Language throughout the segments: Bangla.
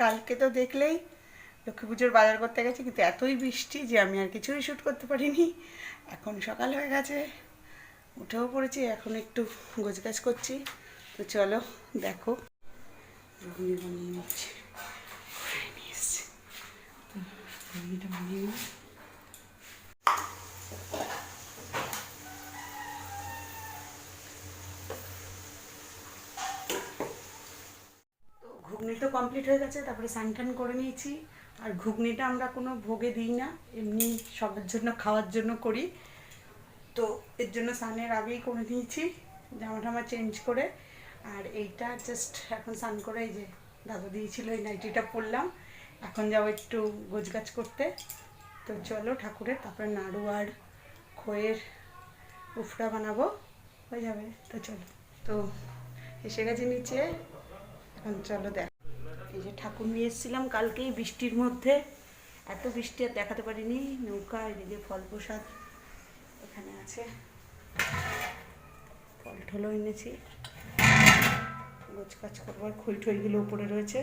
কালকে তো দেখলেই লক্ষ্মী পুজোর বাজার করতে গেছি, কিন্তু এতই বৃষ্টি যে আমি আর কিছুই শ্যুট করতে পারিনি। এখন সকাল হয়ে গেছে, উঠেও পড়েছি, এখন একটু গোছগাছ করছি। তো চলো দেখো, ঘুগনি বানিয়ে নিচ্ছি, নিয়ে এসছি। তো ঘুগনিটা বানিয়ে নিই। ঘুগনি তো কমপ্লিট হয়ে গেছে, তারপরে স্নান টান করে নিয়েছি। আর ঘুগনিটা আমরা কোনো ভোগে দিই না, এমনি সবার জন্য খাওয়ার জন্য করি। তো এর জন্য স্নানের আগেই করে নিয়েছি, জামা টামা চেঞ্জ করে। আর এইটা জাস্ট এখন স্নান করে এই যে দাদু দিয়েছিল এই নাইটিটা পরলাম। এখন যাবো একটু গোছগাছ করতে। তো চলো ঠাকুরের, তারপরে নাড়ু আর খইয়ের উফরা বানাবো, হয়ে যাবে। তো চলো, তো এসে গেছে নিচে, এখন চলো দেখ। এই যে ঠাকুর নিয়ে এসেছিলাম কালকেই বৃষ্টির মধ্যে, এত বৃষ্টি আর দেখাতে পারিনি। নৌকা, এদিকে ফল প্রসাদ এখানে আছে, ফল ঠলও এনেছি, গোছ কাজ করবার, খই ঠইগুলো উপরে রয়েছে।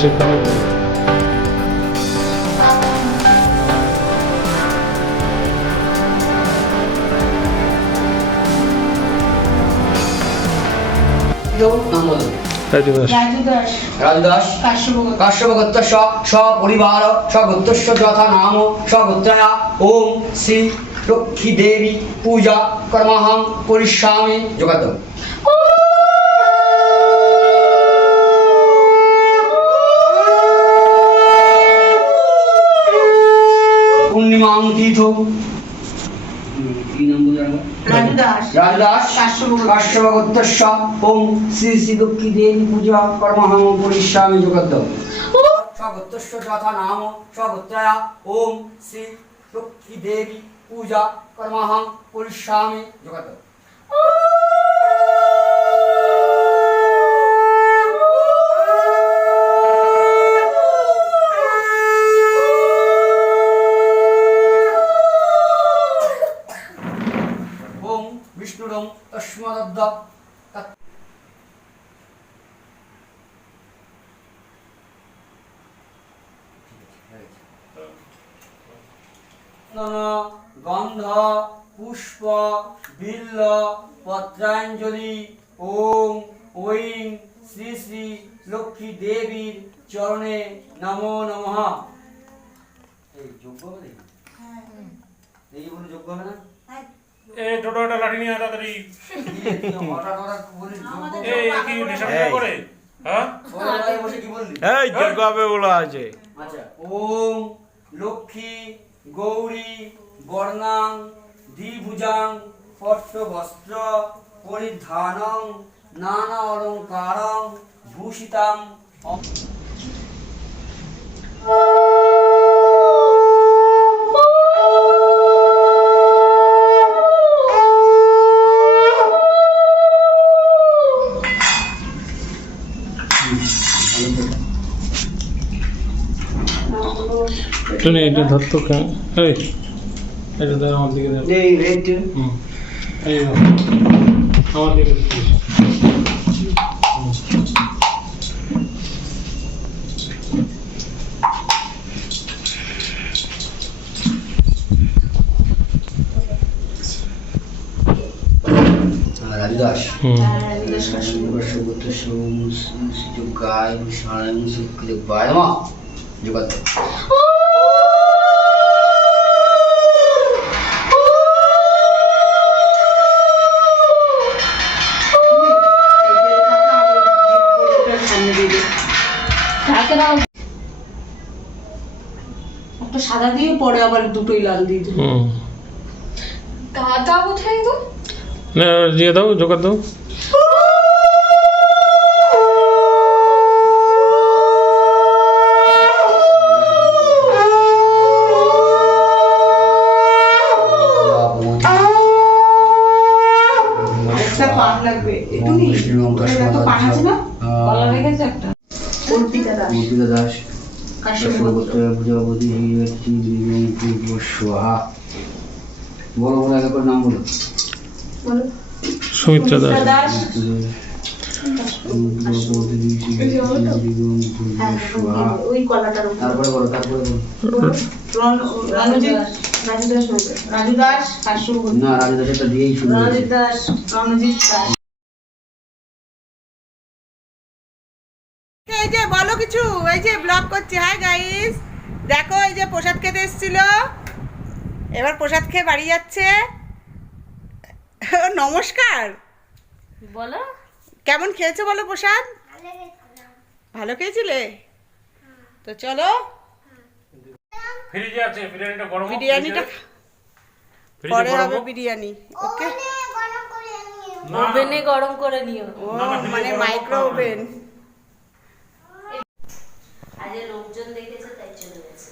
মিষ্টি খাবে। রাজু দাস রাজু দাস কাশ্যপগোত্র সপরিবার স্বগোত্রস্য যথা নাম স্বগোত্রয়া ওম শ্রী লক্ষ্মী দেবী পূজা কর্মাহং করিষ্যামি জগত পূর্ণিমাং তীর্থ রাজু দাস কাশ্যপগোত্রস্য ওম শ্রী শ্রী লক্ষ্মী দেবী পূজা কর্মাহং করিষ্যামি জগত স্বগোত্রস্য যথা নাম স্বগোত্রয়া ওম শ্রী লক্ষ্মী দেবী পূজা কর্মাহং করিষ্যামি জগত ওম বিষ্ণুরং তস্মদব্দ গন্ধ পুষ্প বিল্ল পত্রাঞ্জলি ওম ঐং শ্রী শ্রী লক্ষ্মী দেবীর চরণে নমো নমঃ। এই যোগ্য হবে দেখি এই যে কোনো যোগ্য হবে না এই ছোট একটা লাঠি নিয়ে তাড়াতাড়ি হঠাৎ হঠাৎ বলিস এই কি নেশা করে হ্যাঁ বসে কি বললি এই যোগ্য হবে বলা আছে। আচ্ছা ওম লক্ষ্মী গৌরী বর্ণাং দ্বিভুজাং পট্টবস্ত্র পরিধানং নানা অলঙ্কারং ভূষিতাং তুমি এটা ধরতো কেন এই এটা ধর আমার দিকে ধর এই রেট এই ধর। আমার দিকে ধর। রাজু দাস হুম গায় ভূষণায় মা জগত একটা সাদা দিয়ে পরে আবার দুটোই লাল দিয়ে দিল। হুম গাদা কোথায় গো? না দিয়ে দাও জোগাড় দাও একটা পান লাগবে একটু নি তো পান আছে না কলা রেখেছে একটা অর্পিতা দাস অর্পিতা দাস কাশ্যপগোত্র পূজাপতি সোহা বলো বলো আগে করে নাম বলো বলো সুমিত্রা দাস দাস সোহা ওই কলাটার উপর তারপরে বলো তারপরে বলো রাজু দাস কাশ্যপগোত্র না রাজু দাসটা দিয়েই শুরু হয়েছে। রণজিৎ দাস এই যে বলো কিছু এই যে ব্লগ করছি হাই গাইস দেখো এই যে প্রসাদ খেতে এসেছিল এবার প্রসাদ খেয়ে বাড়ি যাচ্ছে নমস্কার বলো কেমন খেয়েছো বলো প্রসাদ ভালো খেয়েছিলে তো চলো ফ্রিজে আছে বিরিয়ানিটা গরম হোক, বিরিয়ানিটা ফ্রিজে পরে গরম হবে হোক। বিরিয়ানি ওকে না, ওভেনে গরম করে নিও। ও না, ফ্রিজে মানে গরম মাইক্রো করতে হবে। ওভেন আজ লোকজন দেখেছে তাই চলে গেছে।